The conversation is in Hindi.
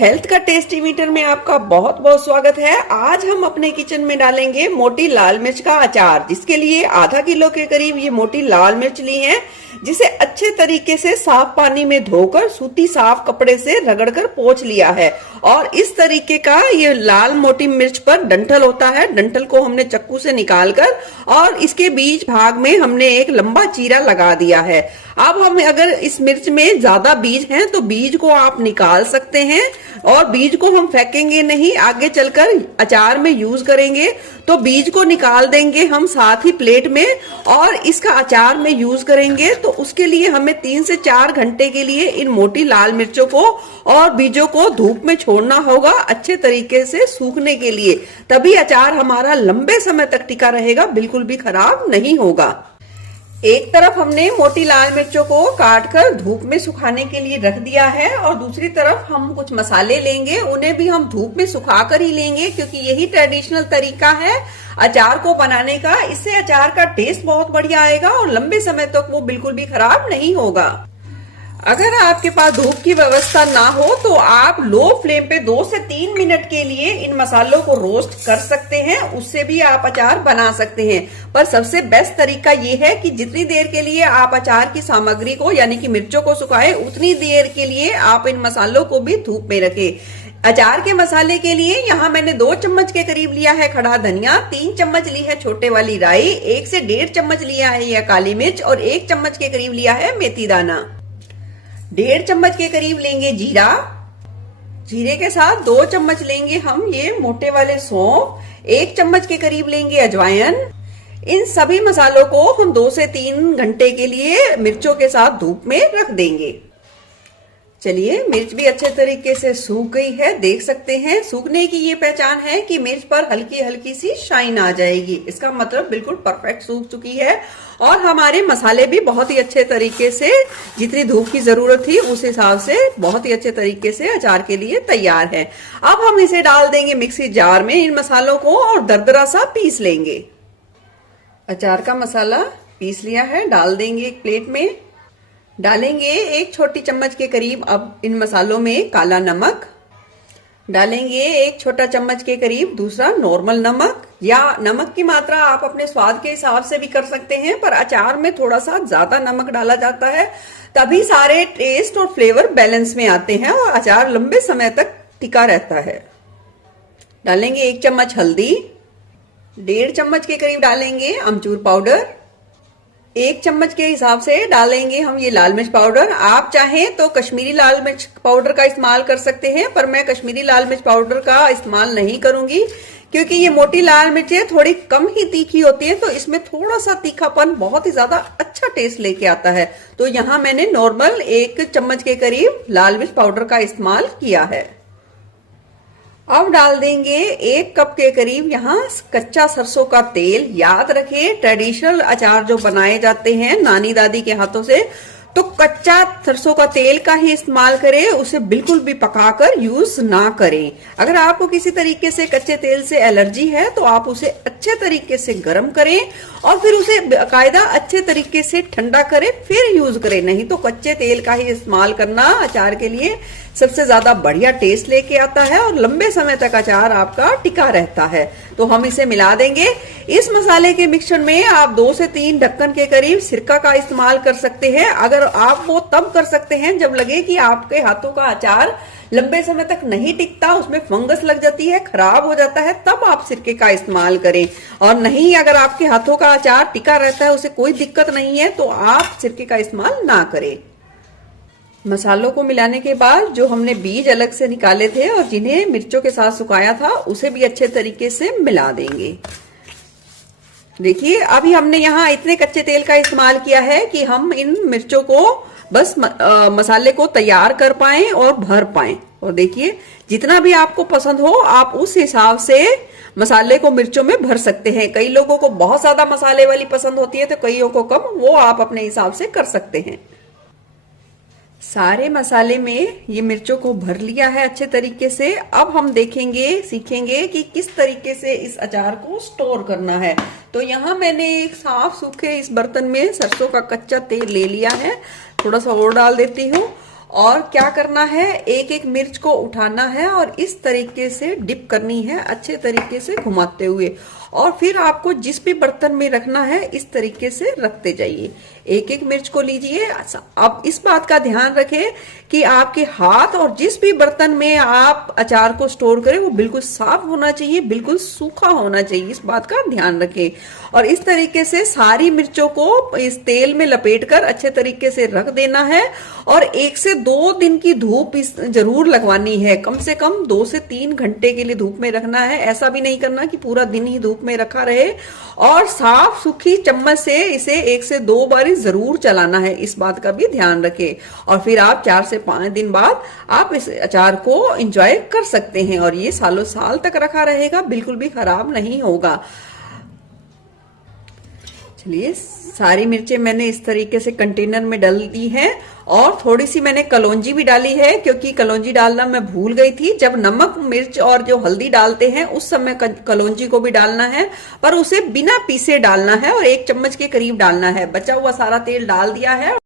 हेल्थ का टेस्टी मीटर में आपका बहुत बहुत स्वागत है। आज हम अपने किचन में डालेंगे मोटी लाल मिर्च का अचार, जिसके लिए आधा किलो के करीब ये मोटी लाल मिर्च ली है, जिसे अच्छे तरीके से साफ पानी में धोकर सूती साफ कपड़े से रगड़कर पोंछ लिया है। और इस तरीके का ये लाल मोटी मिर्च पर डंठल होता है, डंठल को हमने चक्कू से निकालकर और इसके बीच भाग में हमने एक लंबा चीरा लगा दिया है। अब हम अगर इस मिर्च में ज्यादा बीज हैं तो बीज को आप निकाल सकते हैं, और बीज को हम फेंकेंगे नहीं, आगे चलकर अचार में यूज करेंगे तो बीज को निकाल देंगे हम साथ ही प्लेट में, और इसका अचार में यूज करेंगे। तो उसके लिए हमें 3 से 4 घंटे के लिए इन मोटी लाल मिर्चों को और बीजों को धूप में छोड़ना होगा अच्छे तरीके से सूखने के लिए, तभी अचार हमारा लंबे समय तक टिका रहेगा, बिल्कुल भी खराब नहीं होगा। एक तरफ हमने मोटी लाल मिर्चों को काटकर धूप में सुखाने के लिए रख दिया है, और दूसरी तरफ हम कुछ मसाले लेंगे, उन्हें भी हम धूप में सुखाकर ही लेंगे, क्योंकि यही ट्रेडिशनल तरीका है अचार को बनाने का। इससे अचार का टेस्ट बहुत बढ़िया आएगा और लंबे समय तक वो बिल्कुल भी खराब नहीं होगा। अगर आपके पास धूप की व्यवस्था ना हो तो आप लो फ्लेम पे 2 से 3 मिनट के लिए इन मसालों को रोस्ट कर सकते हैं, उससे भी आप अचार बना सकते हैं। पर सबसे बेस्ट तरीका ये है कि जितनी देर के लिए आप अचार की सामग्री को यानी कि मिर्चों को सुखाएं, उतनी देर के लिए आप इन मसालों को भी धूप में रखें। अचार के मसाले के लिए यहाँ मैंने 2 चम्मच के करीब लिया है खड़ा धनिया, 3 चम्मच ली है छोटे वाली राई, 1 से 1.5 चम्मच लिया है यह काली मिर्च, और 1 चम्मच के करीब लिया है मेथी दाना। 1.5 चम्मच के करीब लेंगे जीरा, जीरे के साथ 2 चम्मच लेंगे हम ये मोटे वाले सौंफ, 1 चम्मच के करीब लेंगे अजवाइन। इन सभी मसालों को हम 2 से 3 घंटे के लिए मिर्चों के साथ धूप में रख देंगे। चलिए, मिर्च भी अच्छे तरीके से सूख गई है, देख सकते हैं। सूखने की ये पहचान है कि मिर्च पर हल्की हल्की सी शाइन आ जाएगी, इसका मतलब बिल्कुल परफेक्ट सूख चुकी है। और हमारे मसाले भी बहुत ही अच्छे तरीके से, जितनी धूप की जरूरत थी उस हिसाब से बहुत ही अच्छे तरीके से अचार के लिए तैयार है। अब हम इसे डाल देंगे मिक्सी जार में इन मसालों को, और दरदरा सा पीस लेंगे। अचार का मसाला पीस लिया है, डाल देंगे एक प्लेट में। डालेंगे 1 छोटी चम्मच के करीब अब इन मसालों में काला नमक, डालेंगे 1 छोटा चम्मच के करीब दूसरा नॉर्मल नमक, या नमक की मात्रा आप अपने स्वाद के हिसाब से भी कर सकते हैं, पर अचार में थोड़ा सा ज्यादा नमक डाला जाता है, तभी सारे टेस्ट और फ्लेवर बैलेंस में आते हैं और अचार लंबे समय तक टिका रहता है। डालेंगे 1 चम्मच हल्दी, 1.5 चम्मच के करीब डालेंगे अमचूर पाउडर, 1 चम्मच के हिसाब से डालेंगे हम ये लाल मिर्च पाउडर। आप चाहें तो कश्मीरी लाल मिर्च पाउडर का इस्तेमाल कर सकते हैं, पर मैं कश्मीरी लाल मिर्च पाउडर का इस्तेमाल नहीं करूंगी, क्योंकि ये मोटी लाल मिर्चें थोड़ी कम ही तीखी होती है, तो इसमें थोड़ा सा तीखापन बहुत ही ज्यादा अच्छा टेस्ट लेके आता है। तो यहाँ मैंने नॉर्मल 1 चम्मच के करीब लाल मिर्च पाउडर का इस्तेमाल किया है। अब डाल देंगे 1 कप के करीब यहाँ कच्चा सरसों का तेल। याद रखें, ट्रेडिशनल अचार जो बनाए जाते हैं नानी दादी के हाथों से, तो कच्चा सरसों का तेल का ही इस्तेमाल करें, उसे बिल्कुल भी पकाकर यूज ना करें। अगर आपको किसी तरीके से कच्चे तेल से एलर्जी है तो आप उसे अच्छे तरीके से गर्म करें और फिर उसे बाकायदा अच्छे तरीके से ठंडा करें, फिर यूज करें। नहीं तो कच्चे तेल का ही इस्तेमाल करना अचार के लिए सबसे ज्यादा बढ़िया टेस्ट लेके आता है और लंबे समय तक अचार आपका टिका रहता है। तो हम इसे मिला देंगे। इस मसाले के मिक्सचर में आप 2 से 3 ढक्कन के करीब सिरका का इस्तेमाल कर सकते हैं। अगर आप वो तब कर सकते हैं जब लगे कि आपके हाथों का अचार लंबे समय तक नहीं टिकता, उसमें फंगस लग जाती है, खराब हो जाता है, तब आप सिरके का इस्तेमाल करें। और नहीं, अगर आपके हाथों का अचार टिका रहता है, उसे कोई दिक्कत नहीं है, तो आप सिरके का इस्तेमाल ना करें। मसालों को मिलाने के बाद जो हमने बीज अलग से निकाले थे और जिन्हें मिर्चों के साथ सुखाया था, उसे भी अच्छे तरीके से मिला देंगे। देखिए, अभी हमने यहाँ इतने कच्चे तेल का इस्तेमाल किया है कि हम इन मिर्चों को बस मसाले को तैयार कर पाए और भर पाए। और देखिए, जितना भी आपको पसंद हो आप उस हिसाब से मसाले को मिर्चों में भर सकते हैं। कई लोगों को बहुत ज्यादा मसाले वाली पसंद होती है, तो कईयों को कम, वो आप अपने हिसाब से कर सकते हैं। सारे मसाले में ये मिर्चों को भर लिया है अच्छे तरीके से। अब हम देखेंगे, सीखेंगे कि किस तरीके से इस अचार को स्टोर करना है। तो यहाँ मैंने एक साफ सूखे इस बर्तन में सरसों का कच्चा तेल ले लिया है, थोड़ा सा और डाल देती हूँ। और क्या करना है, एक एक मिर्च को उठाना है और इस तरीके से डिप करनी है, अच्छे तरीके से घुमाते हुए। और फिर आपको जिस भी बर्तन में रखना है इस तरीके से रखते जाइए। एक एक मिर्च को लीजिए। अब इस बात का ध्यान रखें कि आपके हाथ और जिस भी बर्तन में आप अचार को स्टोर करें वो बिल्कुल साफ होना चाहिए, बिल्कुल सूखा होना चाहिए, इस बात का ध्यान रखें। और इस तरीके से सारी मिर्चों को इस तेल में लपेटकर अच्छे तरीके से रख देना है। और 1 से 2 दिन की धूप जरूर लगवानी है, कम से कम 2 से 3 घंटे के लिए धूप में रखना है। ऐसा भी नहीं करना कि पूरा दिन ही धूप में रखा रहे। और साफ सूखी चम्मच से इसे 1 से 2 बार जरूर चलाना है, इस बात का भी ध्यान रखें। और फिर आप 4 से 5 दिन बाद आप इस अचार को एंजॉय कर सकते हैं और ये सालों साल तक रखा रहेगा, बिल्कुल भी खराब नहीं होगा। चलिए, सारी मिर्चें मैंने इस तरीके से कंटेनर में डाल दी हैं और थोड़ी सी मैंने कलौंजी भी डाली है, क्योंकि कलौंजी डालना मैं भूल गई थी। जब नमक मिर्च और जो हल्दी डालते हैं उस समय कलौंजी को भी डालना है, पर उसे बिना पीसे डालना है और 1 चम्मच के करीब डालना है। बचा हुआ सारा तेल डाल दिया है।